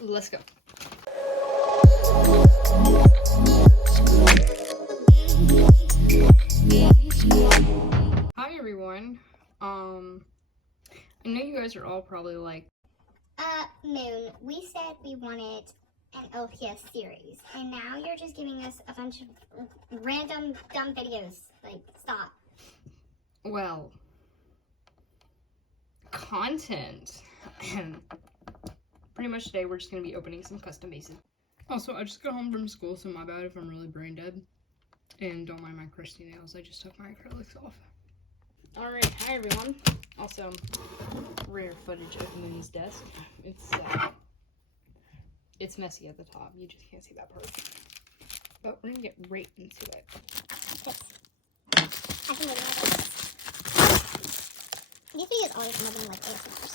Let's go. Hi everyone. I know you guys are all probably like, Moon, we said we wanted an LPS series, and now you're just giving us a bunch of random dumb videos. Like, stop. well, content. Pretty much today we're just gonna be opening some custom bases. Also, I just got home from school, so my bad if I'm really brain dead. And don't mind my crusty nails, I just took my acrylics off. Alright, hi everyone. Also, rare footage of Moon's desk. It's messy at the top, you just can't see that part. But we're gonna get right into it. I've been waiting for this. These videos always more than like ASMRs.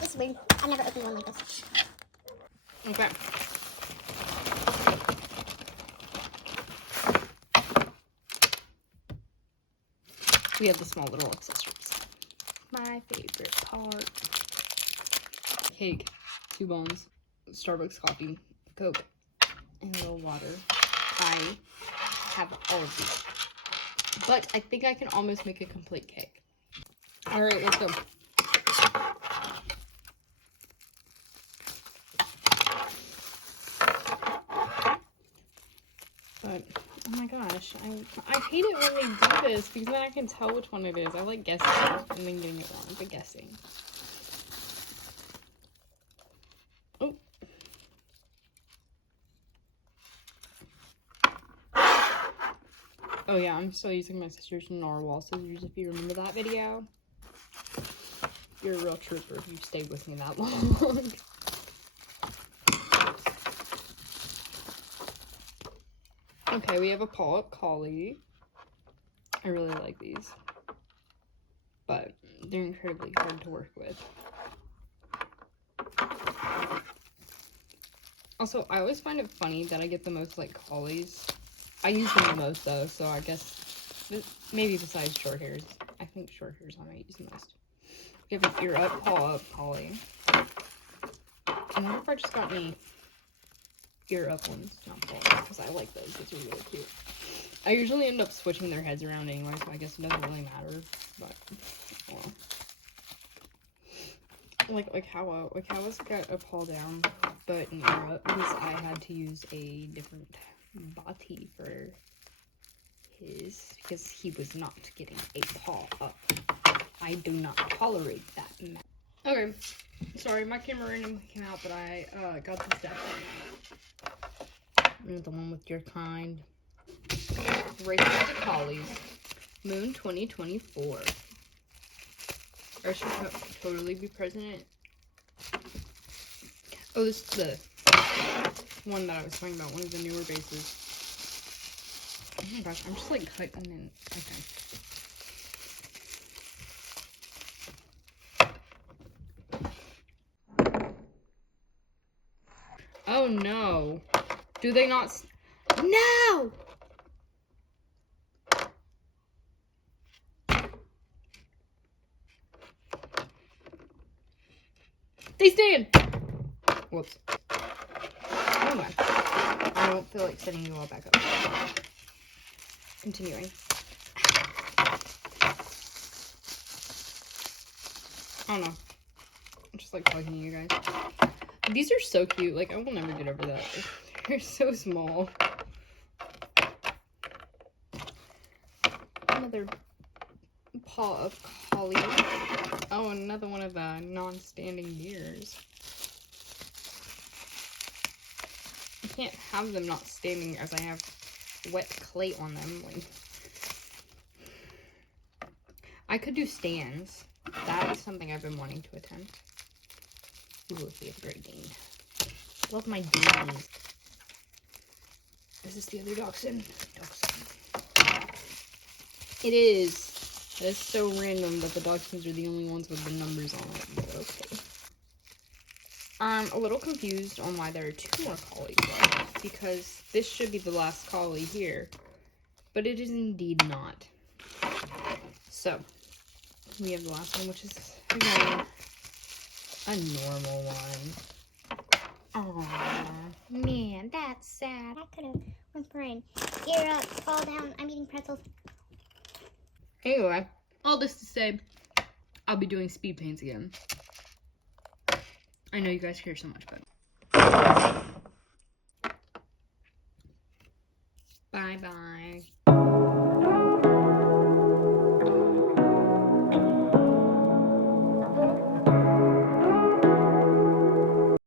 This is weird. I've never opened one like this. Okay. We have the small little accessories. My favorite part. Cake, 2 bones, Starbucks coffee, Coke, and a little water. I have all of these. But I think I can almost make a complete cake. Alright, let's go. But, oh my gosh, I hate it when they do this because then I can tell which one it is. I like guessing and then getting it wrong, but guessing. Oh. Oh yeah, I'm still using my sister's narwhal scissors if you remember that video. You're a real trooper if you've stayed with me that long. Okay, we have a pull-up collie. I really like these, but they're incredibly hard to work with. Also, I always find it funny that I get the most like collies. I use them the most though, so I guess maybe besides short hairs. I think short hairs I might use the most. We have an ear up, paw up collie. I wonder if I just got any ear up ones, not paw up, because I like those. Those are really cute. I usually end up switching their heads around anyway, so I guess it doesn't really matter. But well. Like Howard's got a paw down, but an ear up because I had to use a different body for his because he was not getting a paw up. I do not tolerate that. Okay, sorry, my camera randomly came out, but I got this deck. The one with your kind. Race of the Collies, Moon 2024. Or should totally be president. Oh, this is the one that I was talking about, one of the newer bases. Oh my gosh, I'm just like cutting in. Okay. Oh no. Do they not? No! They stand! Whoops. Anyway, I don't feel like setting you all back up. Continuing. I don't know. I'm just like plugging you guys. These are so cute. Like, I will never get over that. They're so small. Another paw of collie. Oh, another one of the non-standing gears. I can't have them not standing as I have wet clay on them. Like, I could do stands. That is something I've been wanting to attempt. Ooh, let's see, it's very Dean. Love my Deans. Is this the other dachshund? It is. That is so random that the dachshunds are the only ones with the numbers on it, but okay. I'm a little confused on why there are 2 more collies left, because this should be the last collie here, but it is indeed not. So, we have the last one, which is, again, a normal one. Aww. Man, that's sad. That could have went for an ear up, fall down. I'm eating pretzels. Anyway, all this to say, I'll be doing speed paints again. I know you guys care so much, but bye-bye.